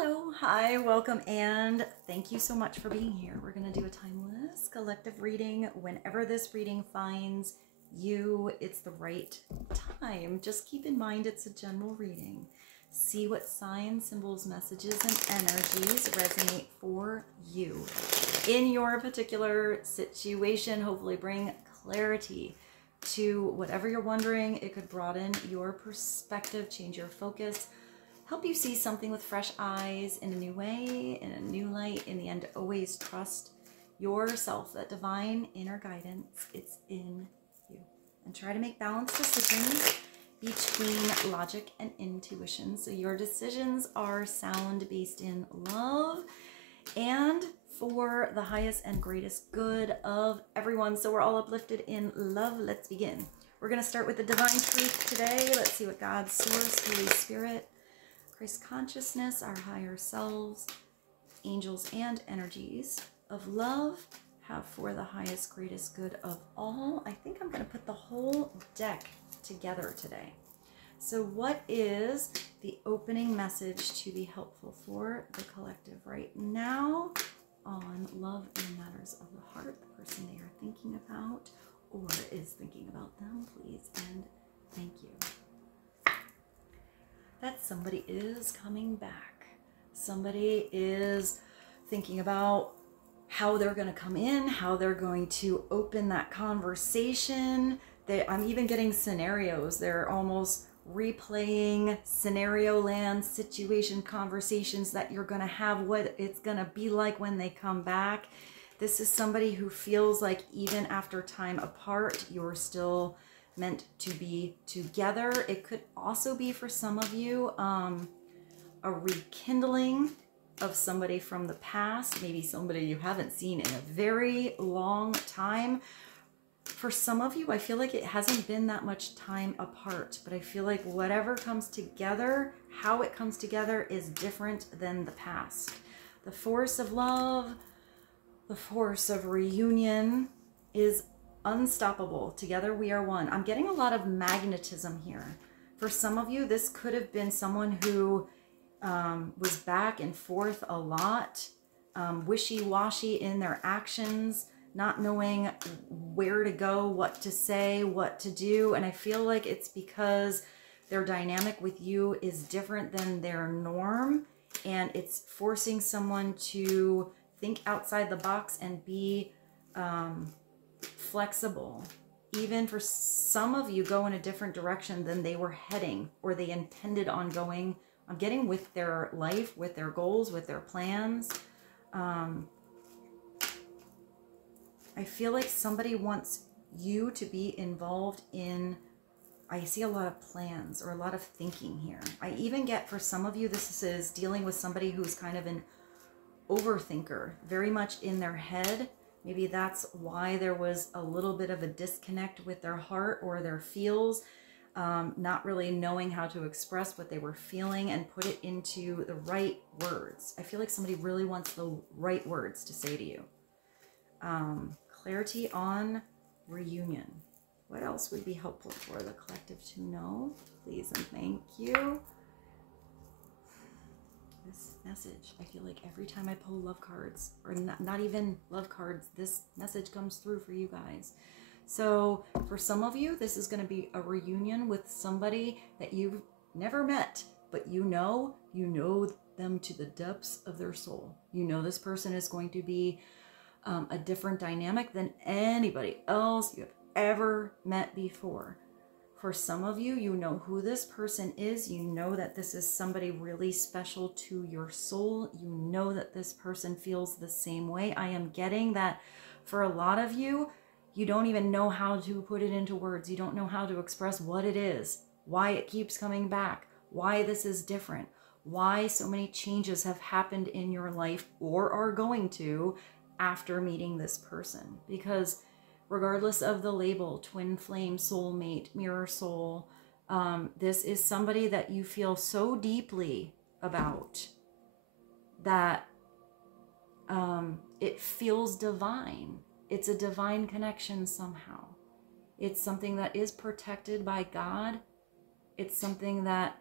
Hello, hi, welcome, and thank you so much for being here. We're going to do a timeless collective reading. Whenever this reading finds you, it's the right time. Just keep in mind it's a general reading. See what signs, symbols, messages, and energies resonate for you in your particular situation. Hopefully bring clarity to whatever you're wondering. It could broaden your perspective, change your focus, help you see something with fresh eyes in a new way, in a new light. In the end, always trust yourself, that divine inner guidance, it's in you. And try to make balanced decisions between logic and intuition. So your decisions are sound, based in love, and for the highest and greatest good of everyone. So we're all uplifted in love. Let's begin. We're going to start with the divine truth today. Let's see what God, Source, Holy Spirit, Christ consciousness, our higher selves, angels, and energies of love have for the highest, greatest good of all. I think I'm going to put the whole deck together today. So what is the opening message to be helpful for the collective right now on love and matters of the heart, the person they are thinking about or is thinking about them, please and thank you. That somebody is coming back. Somebody is thinking about how they're going to come in, how they're going to open that conversation. I'm even getting scenarios. They're almost replaying scenario land, situation conversations that you're going to have, what it's going to be like when they come back. This is somebody who feels like even after time apart, you're still meant to be together. It could also be for some of you a rekindling of somebody from the past, maybe somebody you haven't seen in a very long time. For some of you, I feel like it hasn't been that much time apart, but I feel like whatever comes together, how it comes together is different than the past. The force of love, the force of reunion is unstoppable. Together we are one. I'm getting a lot of magnetism here. For some of you, this could have been someone who was back and forth a lot, wishy-washy in their actions, not knowing where to go, what to say, what to do. And I feel like it's because their dynamic with you is different than their norm, and it's forcing someone to think outside the box and be flexible. Even for some of you, go in a different direction than they were heading or they intended on going. I'm getting with their life, with their goals, with their plans. I feel like somebody wants you to be involved in, I see a lot of plans or a lot of thinking here. I even get for some of you, this is dealing with somebody who's kind of an overthinker, very much in their head. Maybe that's why there was a little bit of a disconnect with their heart or their feels, not really knowing how to express what they were feeling and put it into the right words. I feel like somebody really wants the right words to say to you. Clarity on reunion. What else would be helpful for the collective to know? Please and thank you. This message, I feel like every time I pull love cards, or not even love cards, this message comes through for you guys. So for some of you, this is going to be a reunion with somebody that you've never met, but you know them to the depths of their soul. You know this person is going to be a different dynamic than anybody else you have ever met before. For some of you, you know who this person is. You know that this is somebody really special to your soul. You know that this person feels the same way. I am getting that for a lot of you, you don't even know how to put it into words. You don't know how to express what it is, why it keeps coming back, why this is different, why so many changes have happened in your life or are going to after meeting this person. Because regardless of the label, twin flame, soulmate, mirror soul, this is somebody that you feel so deeply about that it feels divine. It's a divine connection somehow. It's something that is protected by God. It's something that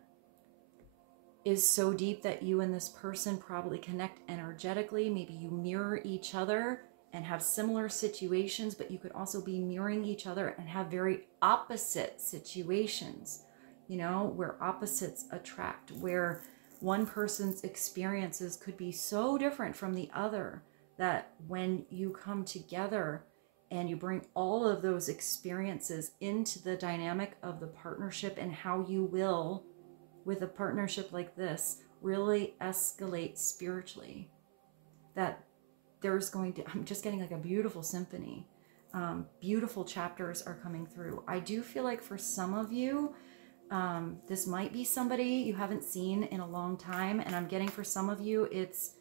is so deep that you and this person probably connect energetically. Maybe you mirror each other and have similar situations, but you could also be mirroring each other and have very opposite situations, you know, where opposites attract, where one person's experiences could be so different from the other that when you come together and you bring all of those experiences into the dynamic of the partnership, and how you will, with a partnership like this, really escalate spiritually, that there's going to, I'm just getting like a beautiful symphony. Beautiful chapters are coming through. I do feel like for some of you, this might be somebody you haven't seen in a long time. And I'm getting for some of you, it's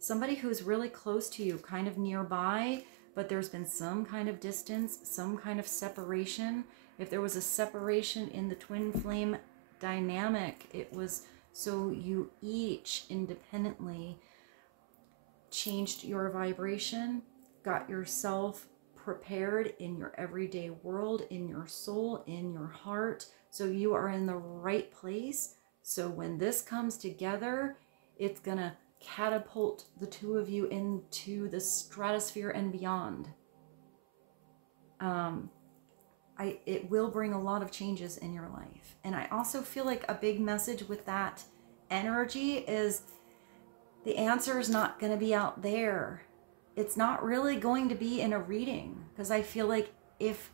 somebody who's really close to you, kind of nearby, but there's been some kind of distance, some kind of separation. If there was a separation in the twin flame dynamic, it was so you each independently changed your vibration, got yourself prepared in your everyday world, in your soul, in your heart, so you are in the right place. So when this comes together, it's gonna catapult the two of you into the stratosphere and beyond. It will bring a lot of changes in your life. And I also feel like a big message with that energy is the answer is not going to be out there. It's not really going to be in a reading, because I feel like if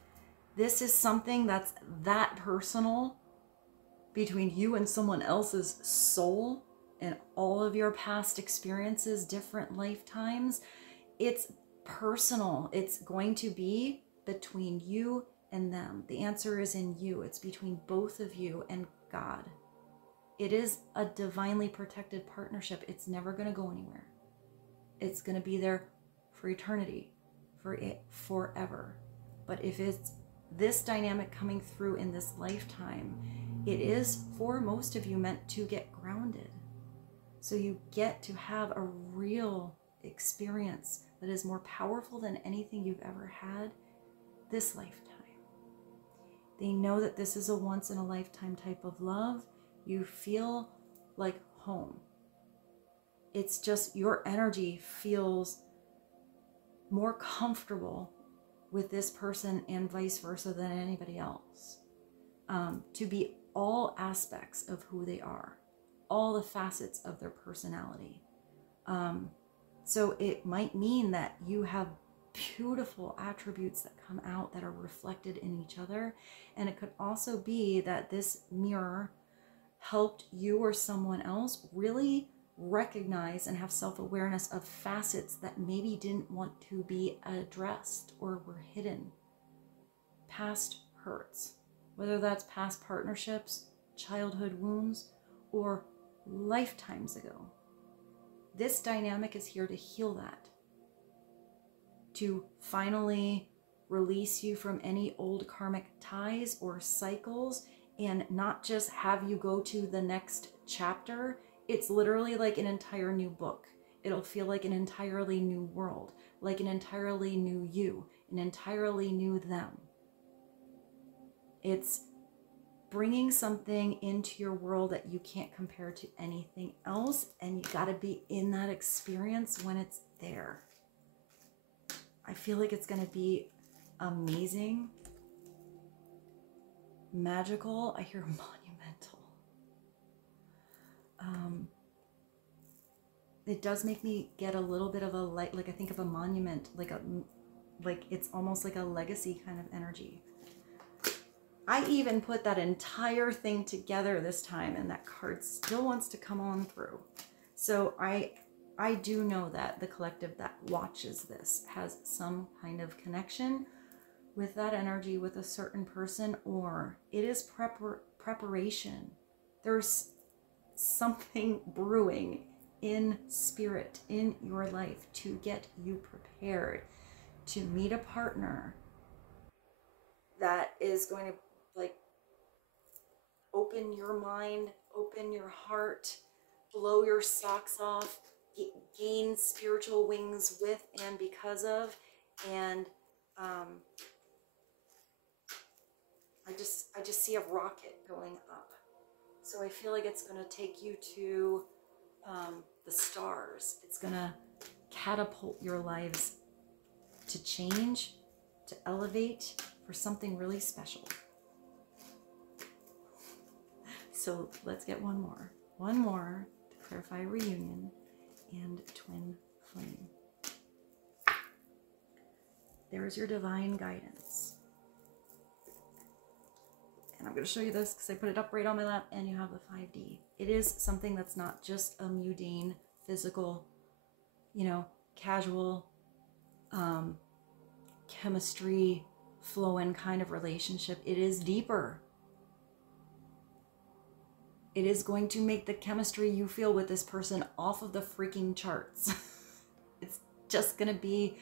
this is something that's that personal between you and someone else's soul and all of your past experiences, different lifetimes, it's personal. It's going to be between you and them. The answer is in you. It's between both of you and God. It is a divinely protected partnership. It's never going to go anywhere. It's going to be there for eternity, for it forever. But if it's this dynamic coming through in this lifetime, it is for most of you meant to get grounded. So you get to have a real experience that is more powerful than anything you've ever had this lifetime. They know that this is a once in a lifetime type of love. You feel like home. It's just your energy feels more comfortable with this person and vice versa than anybody else. To be all aspects of who they are, all the facets of their personality. So it might mean that you have beautiful attributes that come out that are reflected in each other. And it could also be that this mirror helped you or someone else really recognize and have self-awareness of facets that maybe didn't want to be addressed or were hidden. Past hurts, whether that's past partnerships, childhood wounds, or lifetimes ago. This dynamic is here to heal that, to finally release you from any old karmic ties or cycles, and not just have you go to the next chapter. It's literally like an entire new book. It'll feel like an entirely new world, like an entirely new you, an entirely new them. It's bringing something into your world that you can't compare to anything else, and you got to be in that experience when it's there. I feel like it's going to be amazing, magical. I hear monumental. It does make me get a little bit of a like I think of a monument, like it's almost like a legacy kind of energy. I even put that entire thing together this time, and that card still wants to come on through. So I do know that the collective that watches this has some kind of connection with that energy, with a certain person, or it is preparation. There's something brewing in spirit in your life to get you prepared to meet a partner that is going to like open your mind, open your heart, blow your socks off, gain spiritual wings with and because of, and I just see a rocket going up. So I feel like it's going to take you to the stars. It's going to catapult your lives to change, to elevate for something really special. So let's get one more. One more to clarify reunion and twin flame. There's your divine guidance. And I'm going to show you this because I put it up right on my lap and you have the 5D. It is something that's not just a mundane, physical, you know, casual, chemistry flow-in kind of relationship. It is deeper. It is going to make the chemistry you feel with this person off of the freaking charts. It's just going to be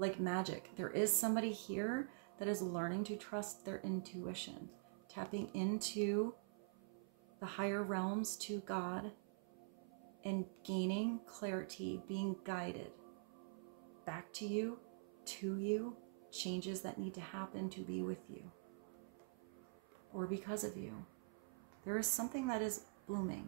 like magic. There is somebody here that is learning to trust their intuition, tapping into the higher realms, to God, and gaining clarity, being guided back to you, changes that need to happen to be with you or because of you. There is something that is blooming.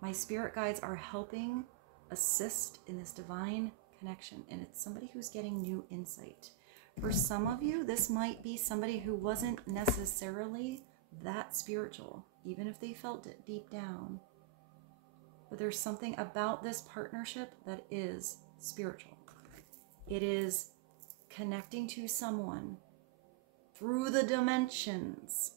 My spirit guides are helping assist in this divine connection, and it's somebody who's getting new insight. For some of you, this might be somebody who wasn't necessarily that spiritual, even if they felt it deep down. But there's something about this partnership that is spiritual. It is connecting to someone through the dimensions.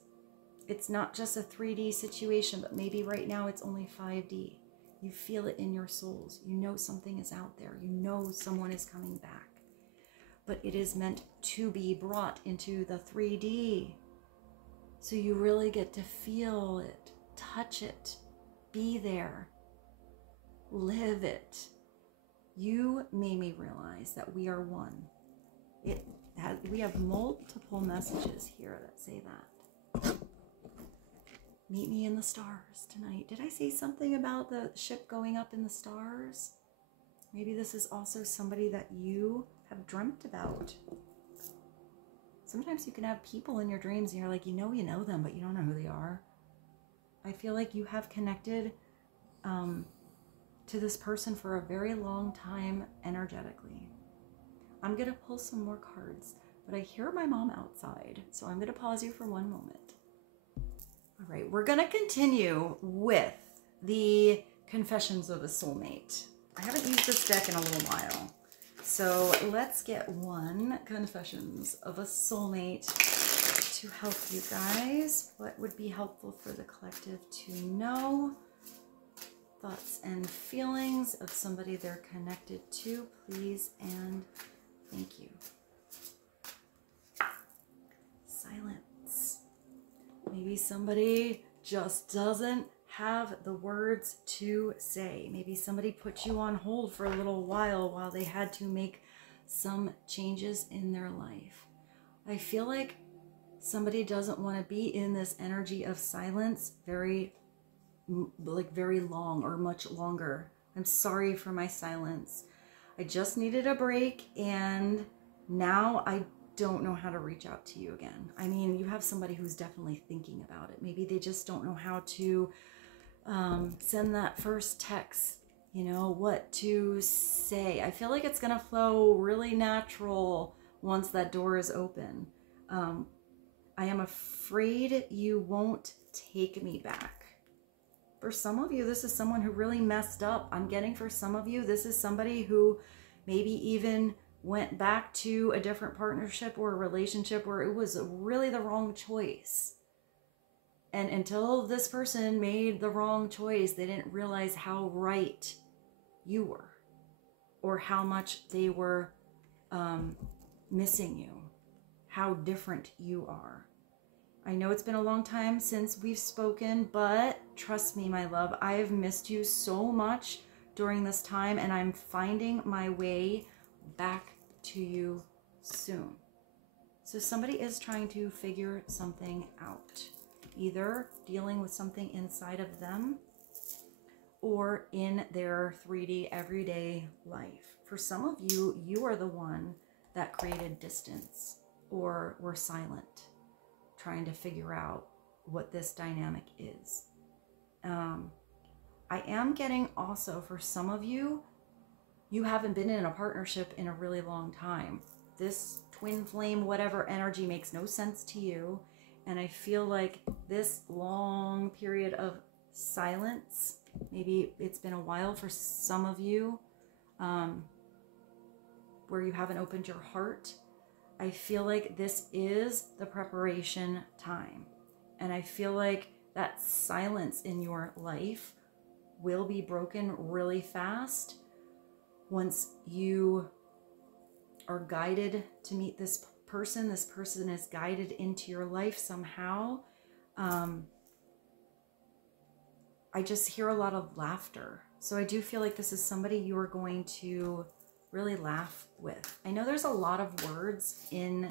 It's not just a 3D situation, but maybe right now it's only 5D. You feel it in your souls. You know something is out there. You know someone is coming back. But it is meant to be brought into the 3D. So you really get to feel it, touch it, be there, live it. You made me realize that we are one. We have multiple messages here that say that. Meet me in the stars tonight. Did I say something about the ship going up in the stars? Maybe this is also somebody that you have dreamt about. Sometimes you can have people in your dreams and you're like, you know them, but you don't know who they are. I feel like you have connected to this person for a very long time energetically. I'm going to pull some more cards, but I hear my mom outside, so I'm going to pause you for one moment. All right, we're going to continue with the Confessions of a Soulmate. I haven't used this deck in a little while, so let's get one Confessions of a Soulmate to help you guys. What would be helpful for the collective to know? Thoughts and feelings of somebody they're connected to, please and thank you. Silence. Maybe somebody just doesn't have the words to say. Maybe somebody put you on hold for a little while they had to make some changes in their life. I feel like somebody doesn't want to be in this energy of silence very long or much longer. I'm sorry for my silence. I just needed a break, and now I don't know how to reach out to you again. I mean, you have somebody who's definitely thinking about it. Maybe they just don't know how to send that first text, you know, what to say. I feel like it's gonna flow really natural once that door is open. I am afraid you won't take me back. For some of you, this is someone who really messed up. I'm getting for some of you, this is somebody who maybe even went back to a different partnership or a relationship where it was really the wrong choice. And until this person made the wrong choice, they didn't realize how right you were or how much they were missing you, how different you are. I know it's been a long time since we've spoken, but trust me, my love, I have missed you so much during this time, and I'm finding my way back to you soon. So somebody is trying to figure something out, either dealing with something inside of them or in their 3D everyday life. For some of you, you are the one that created distance or were silent, trying to figure out what this dynamic is. I am getting also, for some of you, you haven't been in a partnership in a really long time. This twin flame, whatever energy makes no sense to you. And I feel like this long period of silence, maybe it's been a while for some of you, where you haven't opened your heart. I feel like this is the preparation time. And I feel like that silence in your life will be broken really fast once you are guided to meet this person. This person is guided into your life somehow. I just hear a lot of laughter. So I do feel like this is somebody you are going to really laugh with. I know there's a lot of words in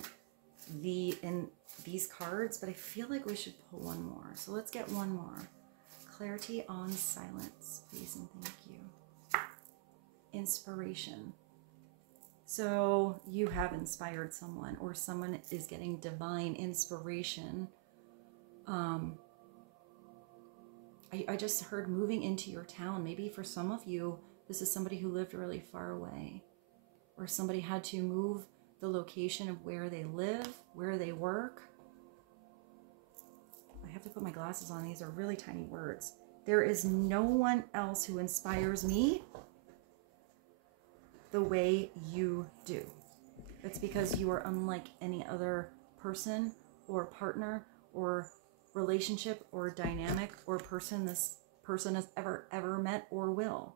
these cards, but I feel like we should pull one more. So let's get one more. Clarity on silence, please and thank you. Inspiration. So you have inspired someone, or someone is getting divine inspiration. I just heard moving into your town. Maybe for some of you, this is somebody who lived really far away, or somebody had to move the location of where they live, where they work. I have to put my glasses on. These are really tiny words. There is no one else who inspires me the way you do. It's because you are unlike any other person or partner or relationship or dynamic or person this person has ever met or will.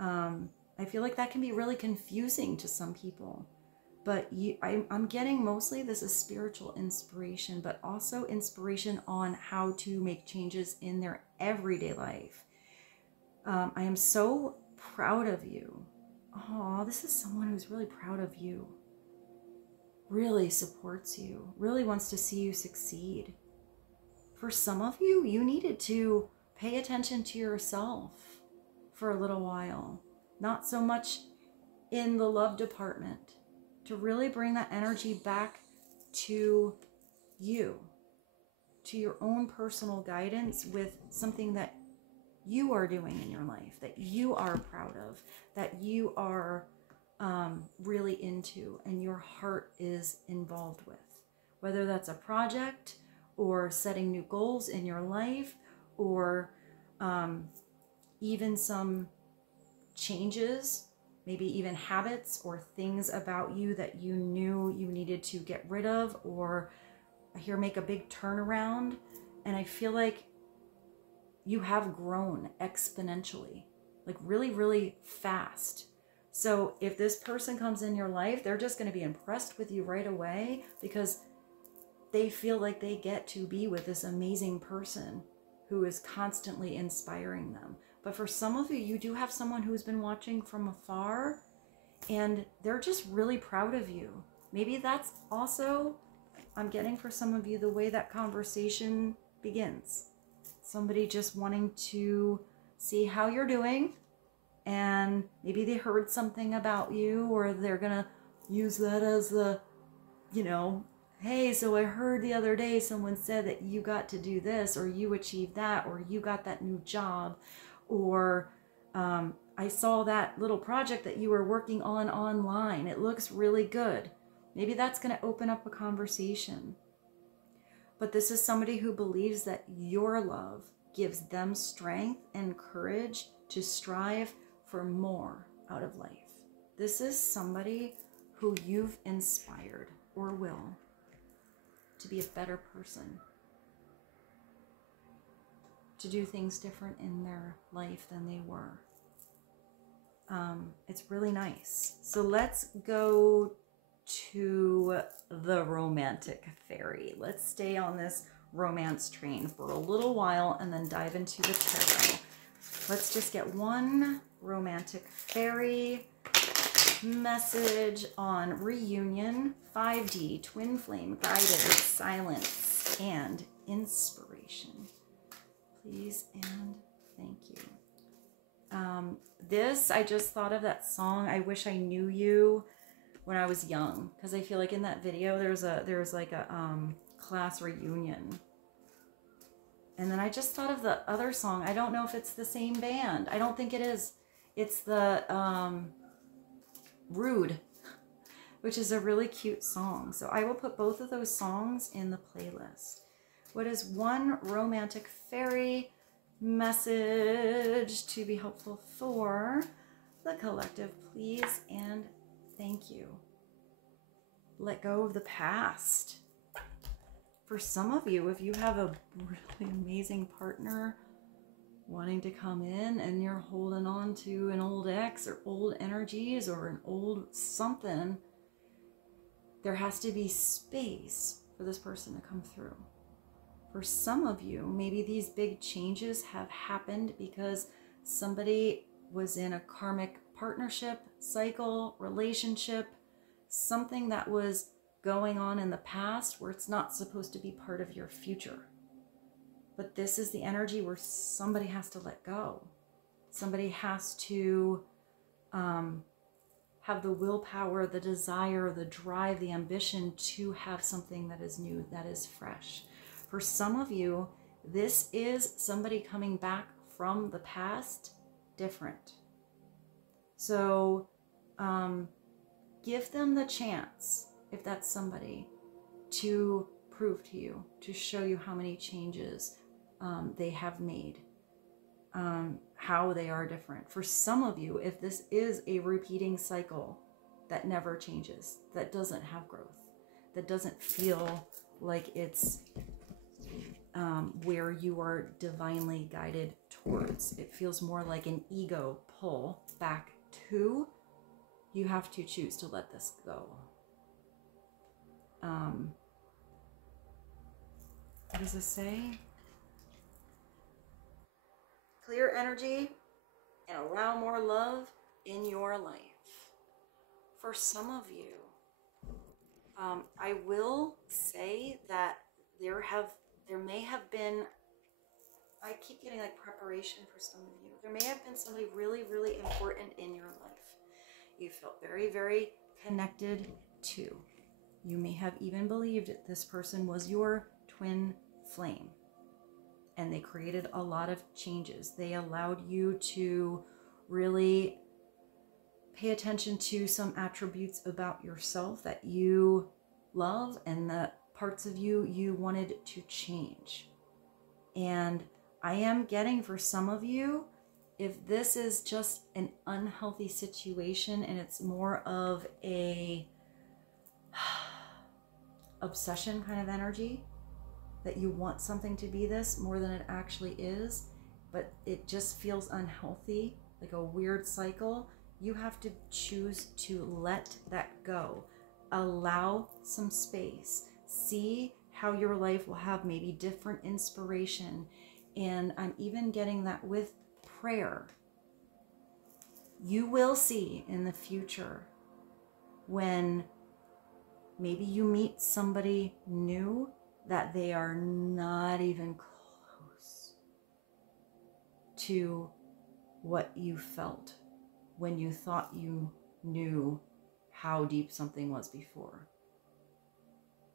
I feel like that can be really confusing to some people, but I'm getting mostly this is spiritual inspiration, but also inspiration on how to make changes in their everyday life. I am so proud of you. Oh, this is someone who's really proud of you, really supports you, really wants to see you succeed. For some of you, you needed to pay attention to yourself for a little while. Not so much in the love department, to really bring that energy back to you, to your own personal guidance with something that you are doing in your life, that you are proud of, that you are really into and your heart is involved with. Whether that's a project or setting new goals in your life, or even some changes, maybe even habits or things about you that you knew you needed to get rid of, or I hear make a big turnaround. And I feel like you have grown exponentially, like really, really fast. So if this person comes in your life, they're just going to be impressed with you right away because they feel like they get to be with this amazing person who is constantly inspiring them. But for some of you, you do have someone who's been watching from afar and they're just really proud of you. Maybe that's also, I'm getting for some of you, the way that conversation begins. Somebody just wanting to see how you're doing, and maybe they heard something about you, or they're gonna use that as the, you know, hey, so I heard the other day someone said that you got to do this, or you achieved that, or you got that new job, or I saw that little project that you were working on online. It looks really good. Maybe that's going to open up a conversation. But this is somebody who believes that your love gives them strength and courage to strive for more out of life. This is somebody who you've inspired or will to be a better person, to do things different in their life than they were. It's really nice. So let's go to the romantic fairy. Let's stay on this romance train for a little while and then dive into the tarot. Let's just get one romantic fairy message on reunion, 5D, twin flame, guided, silence, and inspiration. Please and thank you. I just thought of that song, I Wish I Knew You, when I was young, because I feel like in that video there's like a class reunion, And then I just thought of the other song. I don't know if it's the same band. I don't think it is. It's the Rude, which is a really cute song. So I will put both of those songs in the playlist. What is one romantic fairy message to be helpful for the collective, please and thank you? Let go of the past. For some of you, if you have a really amazing partner wanting to come in and you're holding on to an old ex or old energies or an old something, there has to be space for this person to come through. For some of you, maybe these big changes have happened because somebody was in a karmic partnership, cycle, relationship, something that was going on in the past where it's not supposed to be part of your future. But this is the energy where somebody has to let go. Somebody has to have the willpower, the desire, the drive, the ambition to have something that is new, that is fresh. For some of you, this is somebody coming back from the past different. So give them the chance, if that's somebody, to prove to you, to show you how many changes they have made, how they are different. For some of you, if this is a repeating cycle that never changes, that doesn't have growth, that doesn't feel like it's where you are divinely guided towards, it feels more like an ego pull back to, you have to choose to let this go. What does this say? Clear energy and allow more love in your life. For some of you, I will say that there may have been, I keep getting like preparation for some of you. There may have been somebody really, really important in your life. You felt very, very connected to. You may have even believed that this person was your twin flame. And they created a lot of changes. They allowed you to really pay attention to some attributes about yourself that you love and the parts of you you wanted to change. And I am getting, for some of you, if this is just an unhealthy situation and it's more of a obsession kind of energy, that you want something to be this more than it actually is, but it just feels unhealthy, like a weird cycle, you have to choose to let that go. Allow some space. See how your life will have maybe different inspiration. And I'm even getting that with prayer. You will see in the future when maybe you meet somebody new that they are not even close to what you felt when you thought you knew how deep something was before.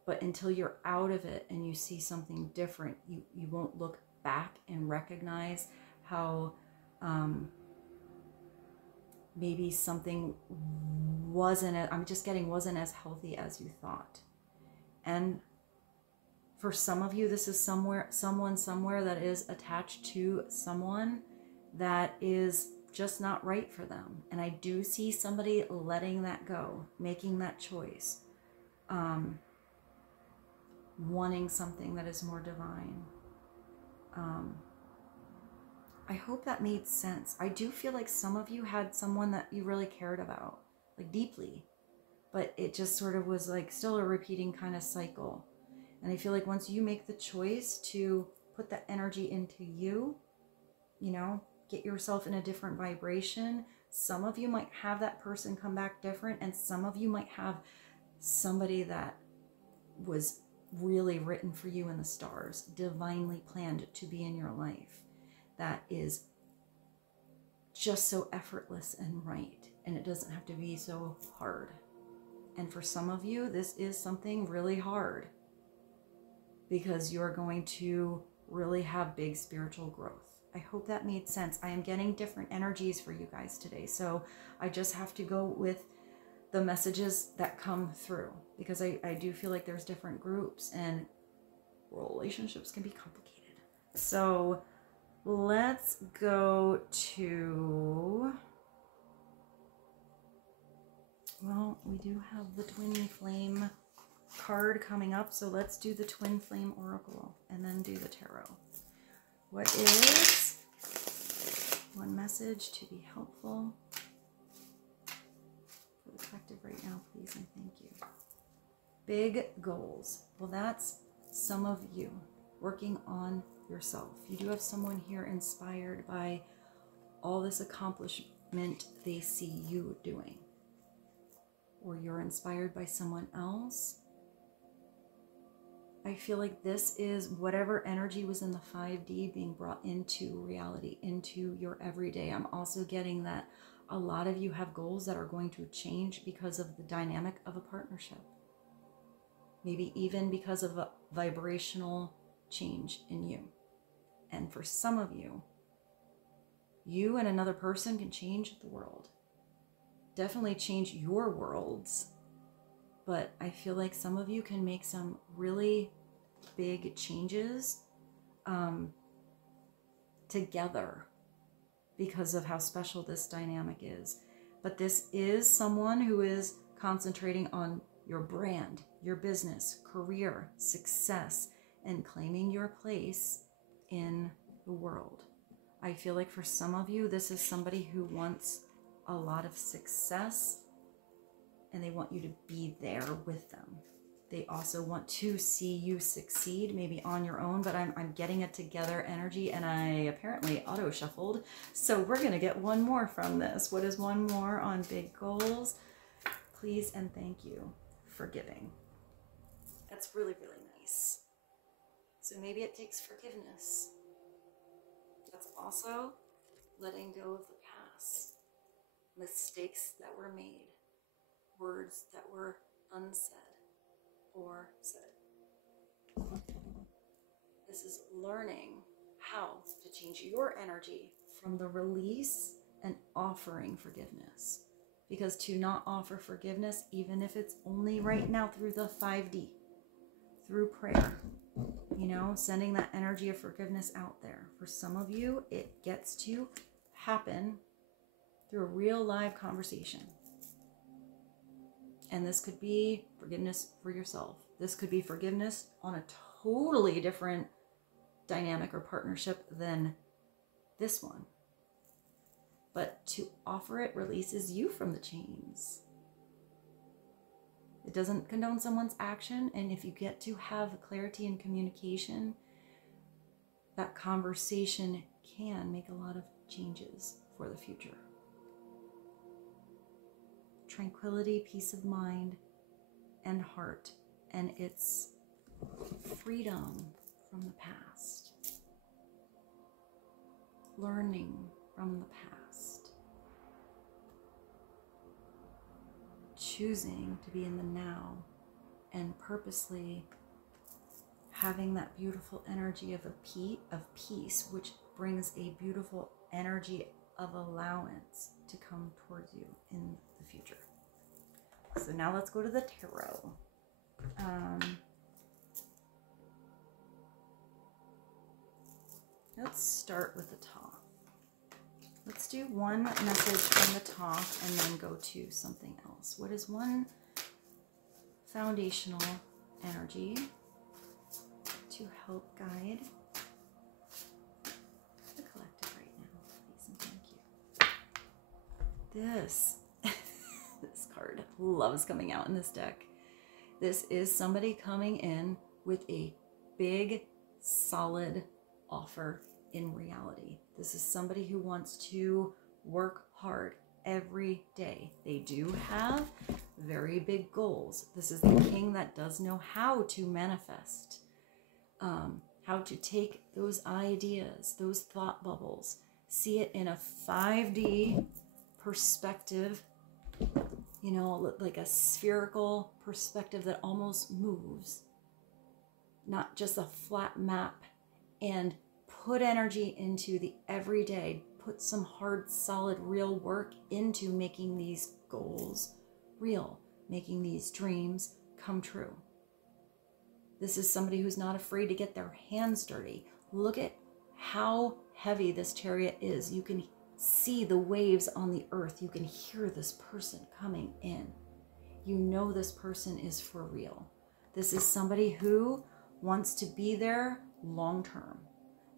But until you're out of it and you see something different, you won't look back and recognize how maybe something wasn't as healthy as you thought. And for some of you, this is someone somewhere that is attached to someone that is just not right for them. And I do see somebody letting that go, making that choice, wanting something that is more divine. I hope that made sense. I do feel like some of you had someone that you really cared about, like deeply, but it just sort of was like still a repeating kind of cycle. And I feel like once you make the choice to put that energy into you, get yourself in a different vibration, some of you might have that person come back different, and some of you might have somebody that was really written for you in the stars, divinely planned to be in your life, that is just so effortless and right, and it doesn't have to be so hard. And for some of you, this is something really hard, because you're going to really have big spiritual growth. I hope that made sense. I am getting different energies for you guys today. So I just have to go with the messages that come through, because I do feel like there's different groups and relationships can be complicated. So let's go to, well, we do have the Twin Flame card coming up. So let's do the Twin Flame Oracle and then do the Tarot. What is one message to be helpful for the collective right now, please, and thank you. Big goals. Well, that's some of you working on yourself. You do have someone here inspired by all this accomplishment they see you doing, or you're inspired by someone else. I feel like this is whatever energy was in the 5D being brought into reality, into your everyday. I'm also getting that a lot of you have goals that are going to change because of the dynamic of a partnership. Maybe even because of a vibrational change in you. And for some of you, you and another person can change the world. Definitely change your worlds. But I feel like some of you can make some really big changes together because of how special this dynamic is. But this is someone who is concentrating on your brand, your business, career, success, and claiming your place in the world. I feel like for some of you, this is somebody who wants a lot of success, and they want you to be there with them. They also want to see you succeed, maybe on your own, but I'm getting a together energy, and I apparently auto shuffled. So we're gonna get one more from this. What is one more on big goals? Please and thank you for giving. That's really, really nice. So maybe it takes forgiveness. That's also letting go of the past, mistakes that were made, words that were unsaid or said. This is learning how to change your energy from the release and offering forgiveness. Because to not offer forgiveness, even if it's only right now through the 5D, through prayer, you know, sending that energy of forgiveness out there. For some of you, it gets to happen through a real live conversation. And this could be forgiveness for yourself. This could be forgiveness on a totally different dynamic or partnership than this one. But to offer it releases you from the chains. It doesn't condone someone's action. And if you get to have clarity and communication, that conversation can make a lot of changes for the future. Tranquility, peace of mind, and heart. And it's freedom from the past. Learning from the past. Choosing to be in the now and purposely having that beautiful energy of peace, which brings a beautiful energy of allowance to come towards you in the future. So now let's go to the tarot. Let's start with the top. Let's do one message from the top and then go to something else. What is one foundational energy to help guide the collective right now, please and thank you? This card loves coming out in this deck. This is somebody coming in with a big, solid offer in reality. This is somebody who wants to work hard every day. They do have very big goals. This is the king that does know how to manifest, how to take those ideas, those thought bubbles, see it in a 5D perspective, you know, like a spherical perspective that almost moves, not just a flat map and put energy into the everyday, put some hard, solid, real work into making these goals real, making these dreams come true. This is somebody who's not afraid to get their hands dirty. Look at how heavy this chariot is. You can see the waves on the earth. You can hear this person coming in. You know this person is for real. This is somebody who wants to be there long term.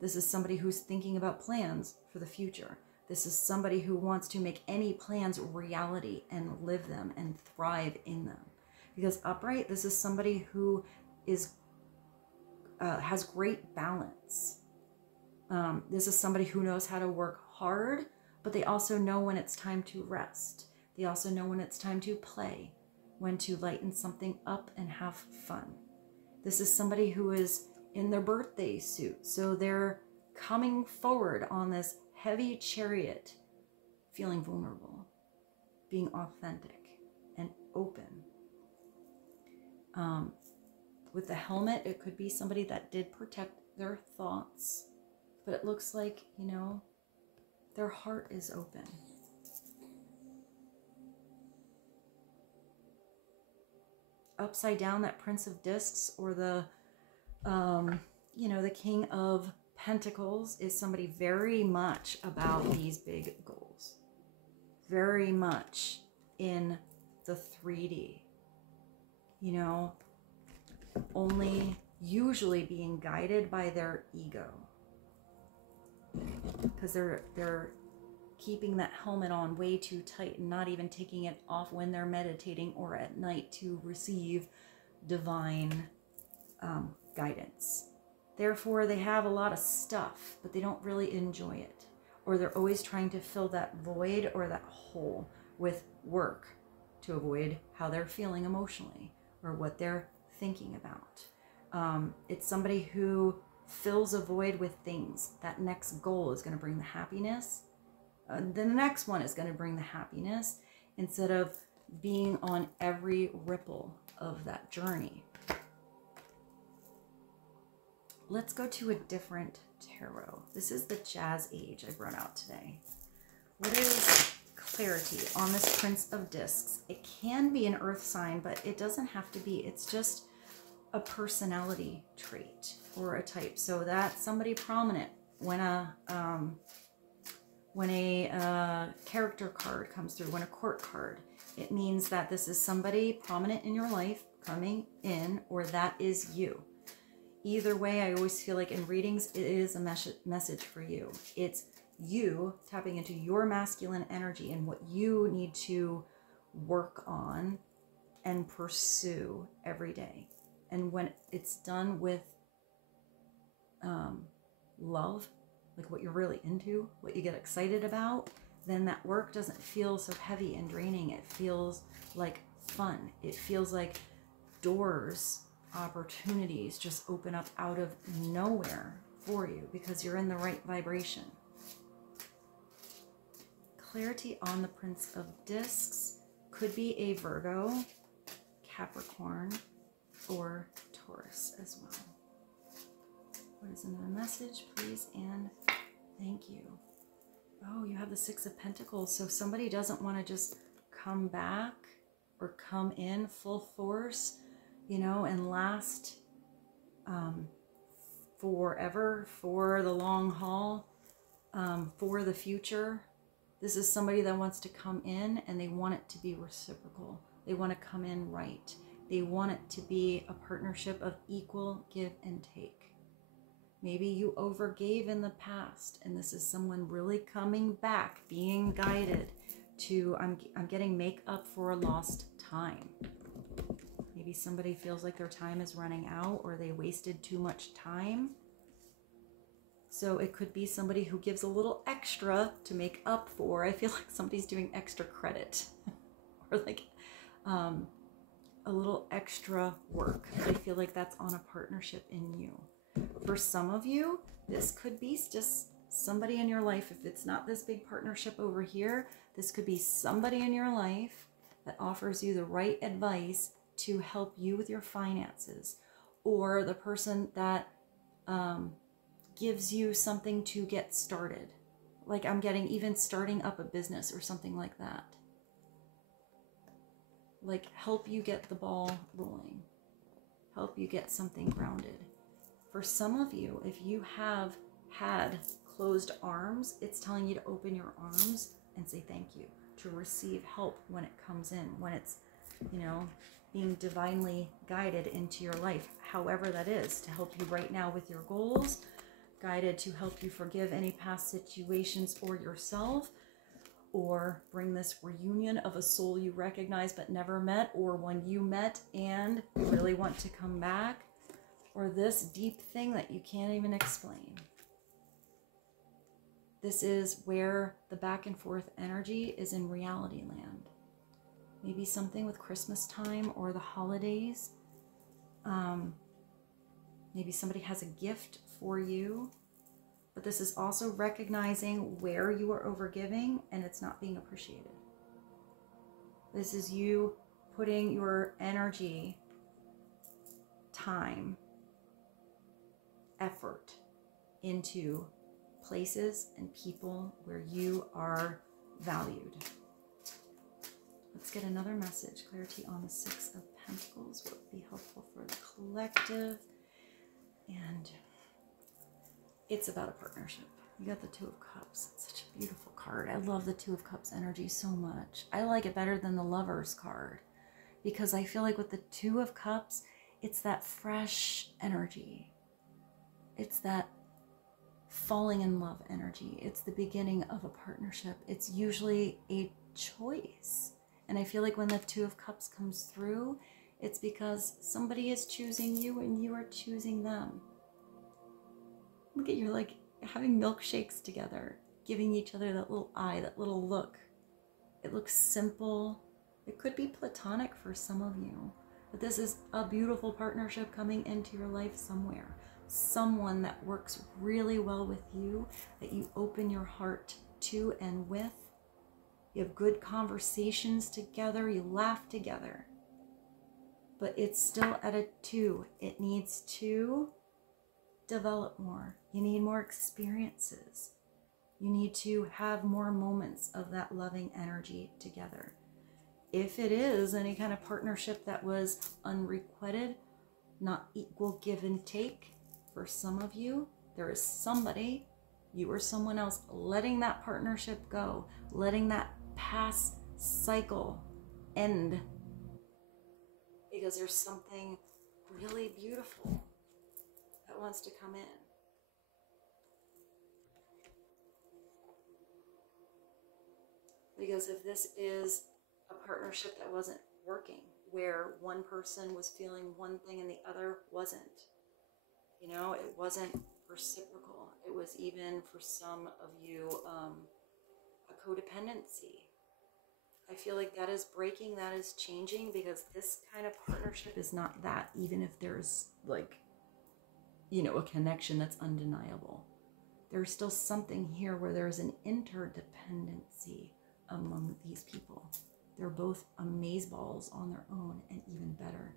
This is somebody who's thinking about plans for the future. This is somebody who wants to make any plans reality and live them and thrive in them. Because upright, this is somebody who is has great balance. This is somebody who knows how to work hard, but they also know when it's time to rest. They also know when it's time to play, when to lighten something up and have fun. This is somebody who is in their birthday suit. So they're coming forward on this heavy chariot, feeling vulnerable, being authentic and open. With the helmet, it could be somebody that did protect their thoughts, but it looks like, you know, their heart is open. Upside down, that Prince of Discs, or the, you know, the King of Pentacles is somebody very much about these big goals. Very much in the 3D. You know, only usually being guided by their ego. Because they're keeping that helmet on way too tight and not even taking it off when they're meditating or at night to receive divine guidance. Therefore, they have a lot of stuff, but they don't really enjoy it. Or they're always trying to fill that void or that hole with work to avoid how they're feeling emotionally or what they're thinking about. It's somebody who fills a void with things. That next goal is going to bring the happiness. Then the next one is going to bring the happiness instead of being on every ripple of that journey. Let's go to a different tarot. This is the Jazz Age I brought out today. What is clarity on this Prince of Discs? It can be an earth sign, but it doesn't have to be. It's just a personality trait or a type. So that's somebody prominent. When a character card comes through, when a court card, it means that this is somebody prominent in your life coming in, or that is you. Either way, I always feel like in readings, it is a message for you. It's you tapping into your masculine energy and what you need to work on and pursue every day. And when it's done with love, like what you're really into, what you get excited about, then that work doesn't feel so heavy and draining. It feels like fun. It feels like doors, opportunities just open up out of nowhere for you because you're in the right vibration. Clarity on the Prince of Discs could be a Virgo, Capricorn, or Taurus as well. What is in the message, please, and thank you. Oh, you have the Six of Pentacles. So somebody doesn't want to just come back or come in full force, you know, and last forever, for the long haul, for the future. This is somebody that wants to come in and they want it to be reciprocal. They want to come in right. They want it to be a partnership of equal give and take. Maybe you overgave in the past and this is someone really coming back, being guided to, I'm getting make up for a lost time. Maybe somebody feels like their time is running out or they wasted too much time. So it could be somebody who gives a little extra to make up for. I feel like somebody's doing extra credit or like a little extra work. I feel like that's on a partnership in you. For some of you, this could be just somebody in your life. If it's not this big partnership over here, this could be somebody in your life that offers you the right advice to help you with your finances, or the person that gives you something to get started. Like I'm getting even starting up a business or something like that. Like help you get the ball rolling. Help you get something grounded. For some of you, if you have had closed arms, it's telling you to open your arms and say thank you, to receive help when it comes in, when it's, you know, being divinely guided into your life, however that is, to help you right now with your goals, guided to help you forgive any past situations or yourself, or bring this reunion of a soul you recognize but never met, or one you met and you really want to come back, or this deep thing that you can't even explain. This is where the back and forth energy is in reality land. Maybe something with Christmas time or the holidays. Maybe somebody has a gift for you. But this is also recognizing where you are overgiving and it's not being appreciated. This is you putting your energy, time, effort into places and people where you are valued. Let's get another message. Clarity on the Six of Pentacles. What would be helpful for the collective? And it's about a partnership. You got the Two of Cups. It's such a beautiful card. I love the Two of Cups energy so much. I like it better than the Lovers card because I feel like with the Two of Cups, it's that fresh energy. It's that falling in love energy. It's the beginning of a partnership. It's usually a choice. And I feel like when the Two of Cups comes through, it's because somebody is choosing you and you are choosing them. Look at, you're like having milkshakes together, giving each other that little eye, that little look. It looks simple. It could be platonic for some of you, but this is a beautiful partnership coming into your life somewhere. Someone that works really well with you, that you open your heart to and with. You have good conversations together, you laugh together. But it's still at a 2. It needs to develop more. You need more experiences. You need to have more moments of that loving energy together. If it is any kind of partnership that was unrequited, not equal give and take, for some of you, there is somebody, you or someone else, letting that partnership go, letting that past cycle end, because there's something really beautiful that wants to come in. Because if this is a partnership that wasn't working, where one person was feeling one thing and the other wasn't, you know, it wasn't reciprocal. It was even for some of you a codependency. I feel like that is breaking, that is changing, because this kind of partnership is not that, even if there's like, you know, a connection that's undeniable. There's still something here where there's an interdependency among these people. They're both amazeballs on their own and even better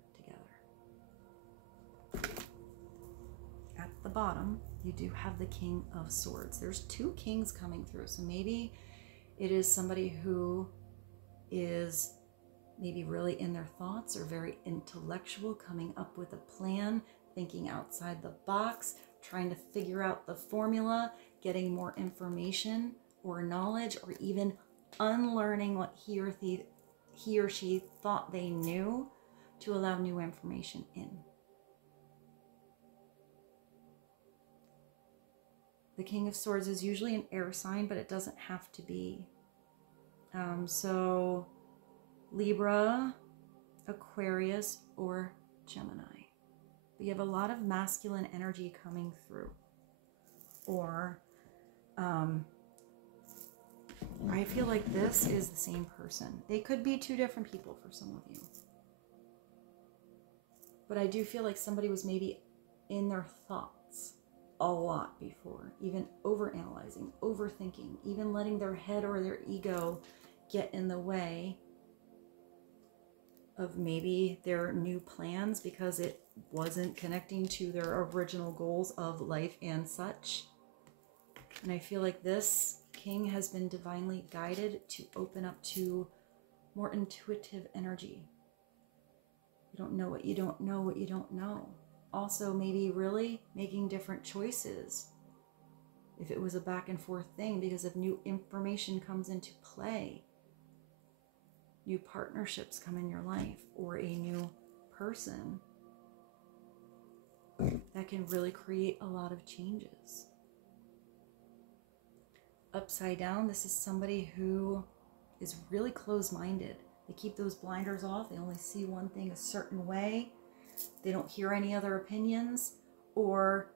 together. At the bottom, you do have the King of Swords. There's 2 kings coming through. So maybe it is somebody who is maybe really in their thoughts or very intellectual, coming up with a plan, thinking outside the box, trying to figure out the formula, getting more information or knowledge, or even unlearning what he or she thought they knew to allow new information in. The King of Swords is usually an air sign, but it doesn't have to be. So Libra, Aquarius, or Gemini. But you have a lot of masculine energy coming through. Or I feel like this is the same person. They could be 2 different people for some of you. But I do feel like somebody was maybe in their thoughts a lot before, even overanalyzing, overthinking, even letting their head or their ego get in the way of maybe their new plans because it wasn't connecting to their original goals of life and such. And I feel like this king has been divinely guided to open up to more intuitive energy. You don't know what you don't know what you don't know. Also, maybe really making different choices if it was a back and forth thing, because if new information comes into play, new partnerships come in your life, or a new person that can really create a lot of changes. Upside down, this is somebody who is really closed-minded. They keep those blinders off. They only see one thing a certain way. They don't hear any other opinions, or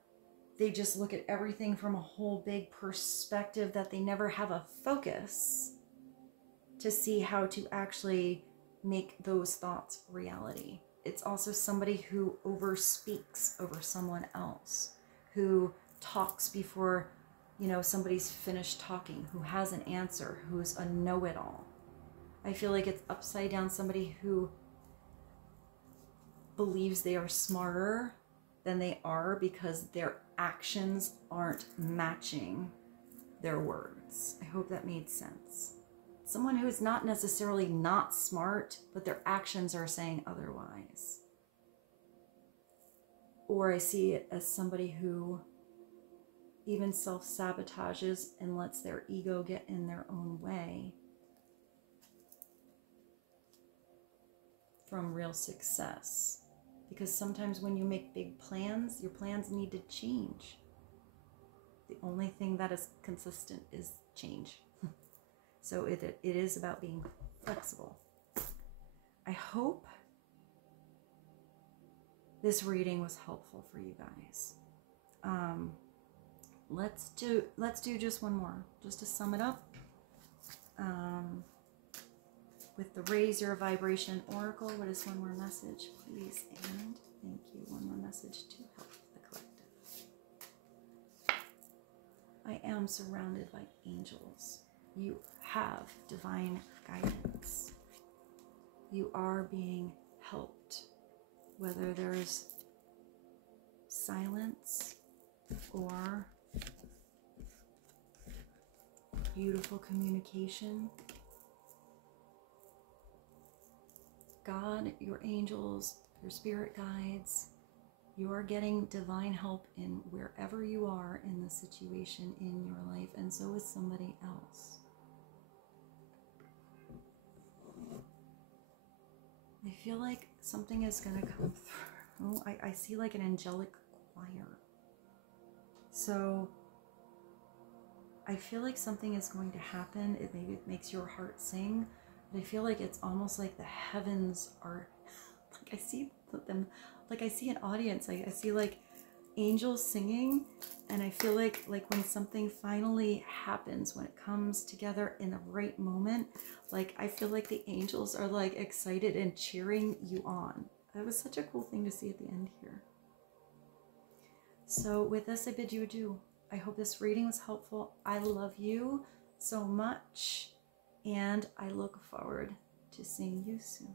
they just look at everything from a whole big perspective that they never have a focus to see how to actually make those thoughts reality. It's also somebody who overspeaks over someone else, who talks before, you know, somebody's finished talking, who has an answer, who's a know-it-all. I feel like it's upside down, somebody who believes they are smarter than they are because their actions aren't matching their words. I hope that made sense. Someone who is not necessarily not smart, but their actions are saying otherwise. Or I see it as somebody who even self-sabotages and lets their ego get in their own way from real success. Because sometimes when you make big plans, your plans need to change. The only thing that is consistent is change. So it is about being flexible. I hope this reading was helpful for you guys. Let's do just one more, just to sum it up. With the Raise Your Vibration Oracle, what is one more message, please? And thank you. One more message to help the collective. I am surrounded by angels. You have divine guidance. You are being helped, whether there's silence or beautiful communication. God, your angels, your spirit guides, you are getting divine help in wherever you are in the situation in your life, and so is somebody else. I feel like something is going to come through. I see like an angelic choir. So I feel like something is going to happen. Maybe it makes your heart sing. But I feel like it's almost like the heavens are, like I see them, like I see an audience. I see like angels singing, and I feel like when something finally happens, when it comes together in the right moment, like I feel like the angels are like excited and cheering you on. That was such a cool thing to see at the end here. So with this, I bid you adieu. I hope this reading was helpful. I love you so much, and I look forward to seeing you soon.